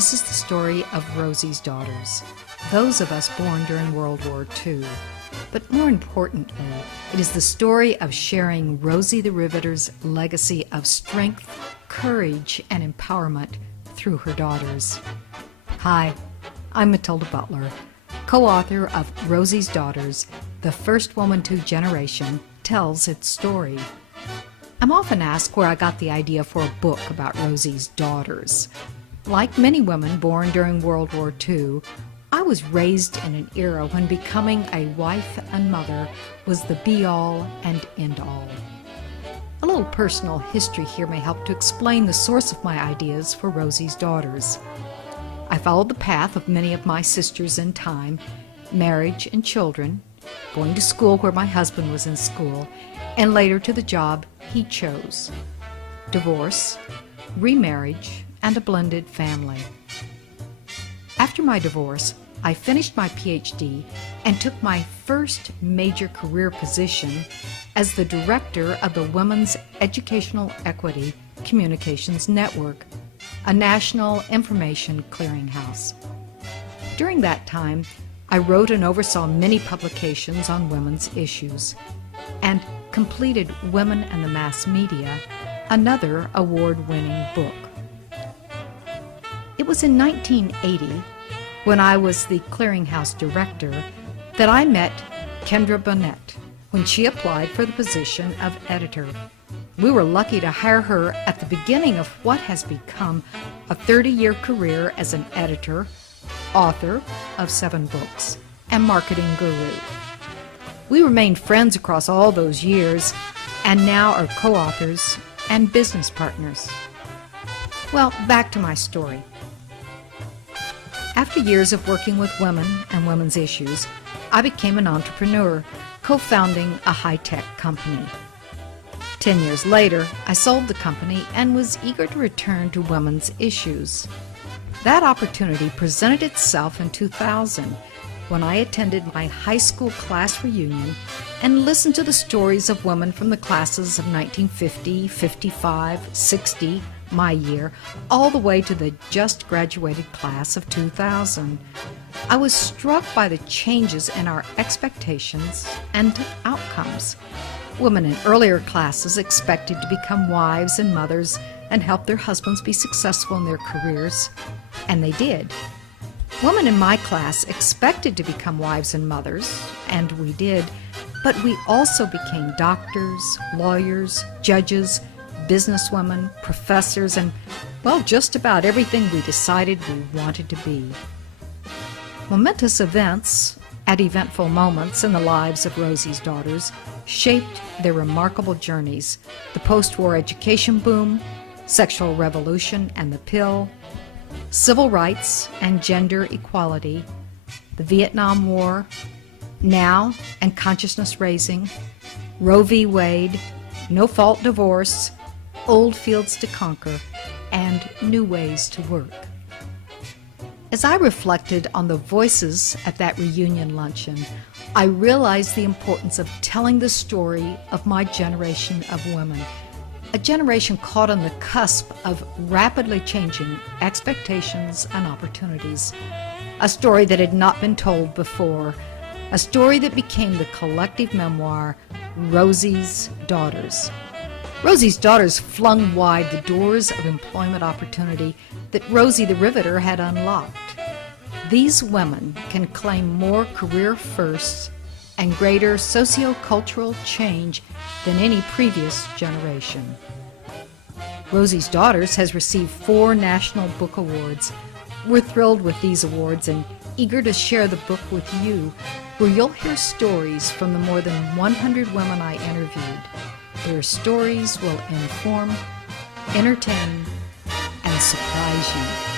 This is the story of Rosie's daughters, those of us born during World War II. But more importantly, it is the story of sharing Rosie the Riveter's legacy of strength, courage, and empowerment through her daughters. Hi, I'm Matilda Butler, co-author of Rosie's Daughters, The First Woman to Generation Tells Its Story. I'm often asked where I got the idea for a book about Rosie's daughters. Like many women born during World War II, I was raised in an era when becoming a wife and mother was the be-all and end-all. A little personal history here may help to explain the source of my ideas for Rosie's Daughters. I followed the path of many of my sisters in time, marriage and children, going to school where my husband was in school, and later to the job he chose. Divorce, remarriage, and a blended family. After my divorce, I finished my PhD and took my first major career position as the director of the Women's Educational Equity Communications Network, a national information clearinghouse. During that time, I wrote and oversaw many publications on women's issues and completed Women and the Mass Media, another award-winning book. It was in 1980, when I was the clearinghouse director, that I met Kendra Bonnet when she applied for the position of editor. We were lucky to hire her at the beginning of what has become a 30-year career as an editor, author of 7 books, and marketing guru. We remained friends across all those years and now are co-authors and business partners. Well, back to my story. After years of working with women and women's issues, I became an entrepreneur, co-founding a high-tech company. 10 years later, I sold the company and was eager to return to women's issues. That opportunity presented itself in 2000 when I attended my high school class reunion and listened to the stories of women from the classes of 1950, 55, 60, my year, all the way to the just graduated class of 2000. I was struck by the changes in our expectations and outcomes. Women in earlier classes expected to become wives and mothers and help their husbands be successful in their careers, and they did. Women in my class expected to become wives and mothers, and we did, but we also became doctors, lawyers, judges, businesswomen, professors, and, well, just about everything we decided we wanted to be. Momentous events at eventful moments in the lives of Rosie's daughters shaped their remarkable journeys: the post-war education boom, sexual revolution and the pill, civil rights and gender equality, the Vietnam War, now and consciousness raising, Roe v. Wade, no-fault divorce, old fields to conquer, and new ways to work. As I reflected on the voices at that reunion luncheon, I realized the importance of telling the story of my generation of women, a generation caught on the cusp of rapidly changing expectations and opportunities, a story that had not been told before, a story that became the collective memoir, Rosie's Daughters. Rosie's Daughters flung wide the doors of employment opportunity that Rosie the Riveter had unlocked. These women can claim more career firsts and greater socio-cultural change than any previous generation. Rosie's Daughters has received 4 National Book Awards. We're thrilled with these awards and eager to share the book with you, where you'll hear stories from the more than 100 women I interviewed. Their stories will inform, entertain, and surprise you.